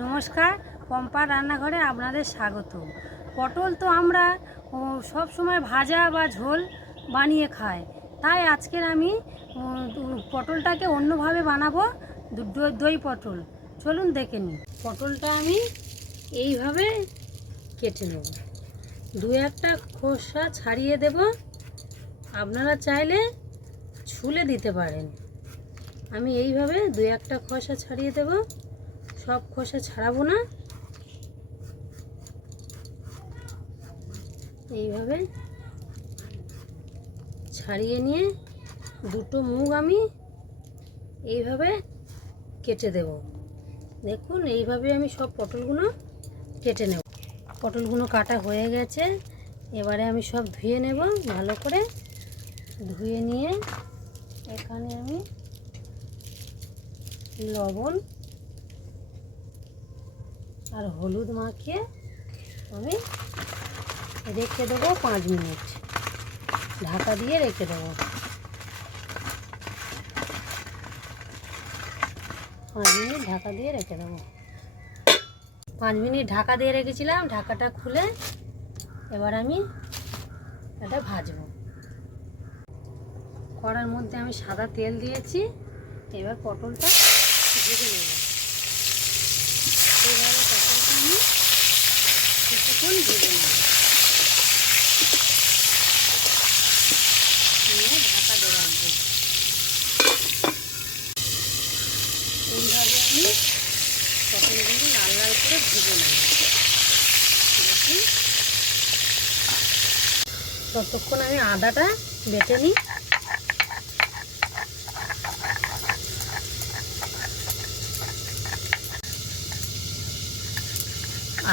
নমস্কার, পম্পার রান্নাঘরে আপনাদের স্বাগত। পটল তো আমরা সব সময় ভাজা বা ঝোল বানিয়ে খাই, তাই আজকের আমি পটলটাকে অন্যভাবে বানাবো, দই পটল। চলুন দেখে নিই। পটলটা আমি এইভাবে কেটে নেব, দু একটা খোসা ছাড়িয়ে দেব। আপনারা চাইলে ছুলে দিতে পারেন। আমি এইভাবে দু একটা খোসা ছাড়িয়ে দেব, সব খোসা ছাড়াবো না। এইভাবে ছাড়িয়ে নিয়ে দুটো মুখ আমি এইভাবে কেটে দেব। দেখুন, এইভাবে আমি সব পটলগুলো কেটে নেব। পটলগুলো কাটা হয়ে গেছে, এবারে আমি সব ধুয়ে নেব। ভালো করে ধুয়ে নিয়ে এখানে আমি লবণ আর হলুদ মাখিয়ে আমি রেখে দেবো 5 মিনিট, ঢাকা দিয়ে রেখে দেবো। 5 মিনিট ঢাকা দিয়ে রেখে দেবো। 5 মিনিট ঢাকা দিয়ে রেখেছিলাম, ঢাকাটা খুলে এবার আমি এটা ভাজবো। কড়ার মধ্যে আমি সাদা তেল দিয়েছি, এবার পটলটা ভেজে নেব। এইভাবে পটলটা আমি কিছুক্ষণ ভেজে নেব, নিয়ে ঢাকা দিয়ে রাখবো। এইভাবে আমি পটলগুলো লাল লাল করে ভেজে নেব। দেখুন, ততক্ষণ আমি আদাটা বেটে নিই।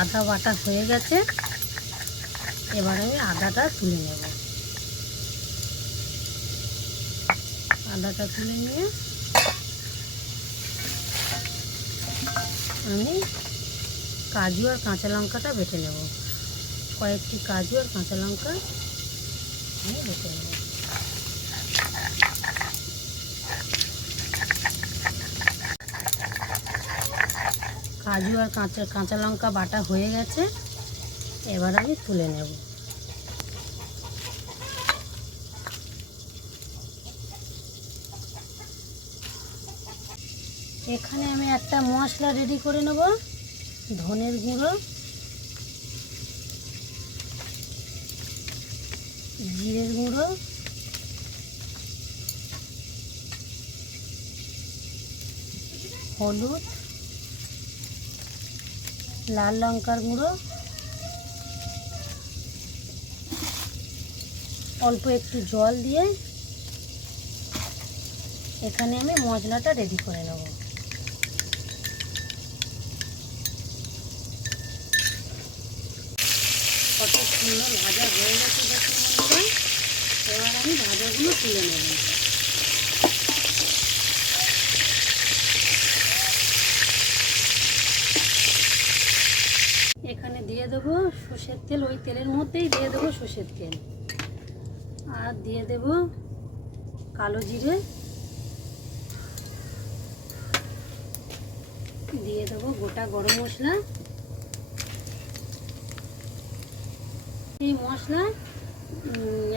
আদা বাটা হয়ে গেছে, এবার আমি আদাটা তুলে নেব। আদাটা তুলে নিয়ে আমি কাজু আর কাঁচা লঙ্কাটা বেটে নেব। কয়েকটি কাজু আর কাঁচা লঙ্কা আমি বেটে নেব। কাজু আর কাঁচা লঙ্কা বাটা হয়ে গেছে, এবার আমি তুলে নেব। এখানে আমি একটা মশলা রেডি করে নেব। ধনের গুঁড়ো, জিরের গুঁড়ো, হলুদ, লাল লঙ্কার গুঁড়ো, অল্প একটু জল দিয়ে এখানে আমি মশলাটা রেডি করে নেব। কত সুন্দর ভাজা হয়ে গেছে দেখুন বন্ধুরা। এবার আমি ভাজাগুলো তুলে নেব। এখানে দিয়ে দেবো সর্ষের তেল, ওই তেলের মধ্যেই দিয়ে দেবো সর্ষের তেল, আর দিয়ে দেব কালো জিরে, দিয়ে দেবো গোটা গরম মশলা। এই মশলা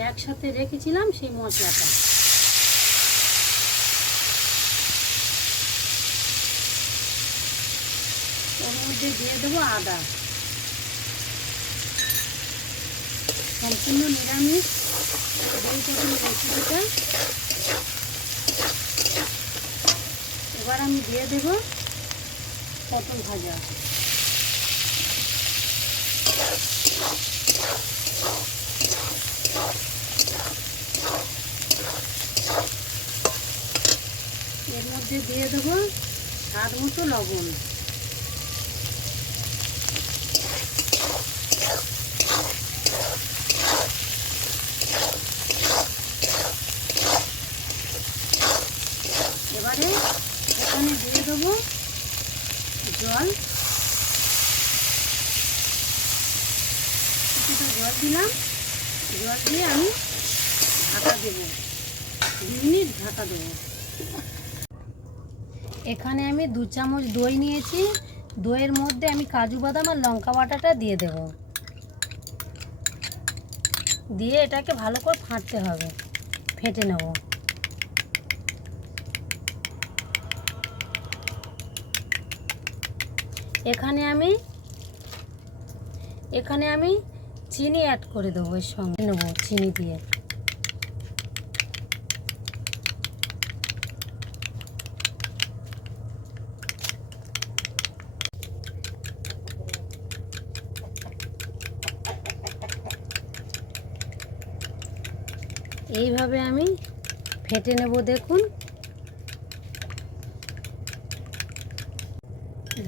একসাথে রেখেছিলাম, সেই মশলাটা ওর মধ্যে দিয়ে দেবো আদা। সম্পূর্ণ নিরামিষ দই পটল রেসিপিটা। এবার আমি দিয়ে দেব পটল ভাজা। এর মধ্যে দিয়ে দেব স্বাদ মতো লবণ। এবারে এখানে দিয়ে দেবো জল, কিছুটা জল দিলাম। জল দিয়ে আমি ঢাকা দেবো, 2 মিনিট ঢাকা দেবো। এখানে আমি 2 চামচ দই নিয়েছি, দইয়ের মধ্যে আমি কাজু বাদাম আর লঙ্কা বাটাটা দিয়ে দেব, দিয়ে এটাকে ভালো করে ফাটতে হবে, ফেটে নেব। এখানে আমি চিনি অ্যাড করে দেবো, এর সঙ্গে নেব চিনি দিয়ে। এইভাবে আমি ফেটে নেব। দেখুন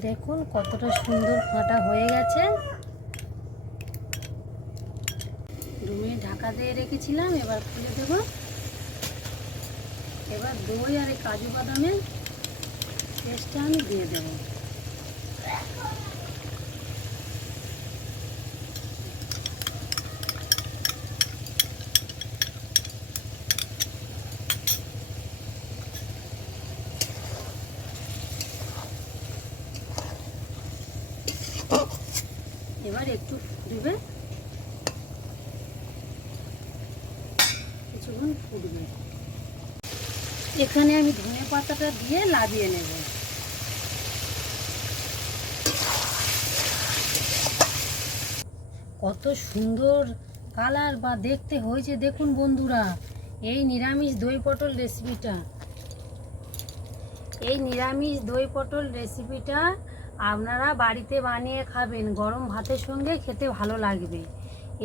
দেখুন কতটা সুন্দর ফাটা হয়ে গেছে। 2 মিনিট ঢাকা দিয়ে রেখেছিলাম, এবার খুলে দেব। এবার দই আর এই কাজু বাদামের পেস্টটা আমি দিয়ে দেব। এবার একটু ফুটবে, কিছুক্ষণ ফুটবে। এখানে আমি ধনে পাতাটা দিয়ে লাগিয়ে নেব। কত সুন্দর কালার বা দেখতে হয়েছে দেখুন বন্ধুরা। এই নিরামিষ দই পটল রেসিপিটা আপনারা বাড়িতে বানিয়ে খাবেন, গরম ভাতের সঙ্গে খেতে ভালো লাগবে।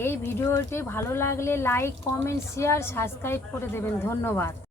এই ভিডিওটি ভালো লাগলে লাইক, কমেন্ট, শেয়ার, সাবস্ক্রাইব করে দেবেন। ধন্যবাদ।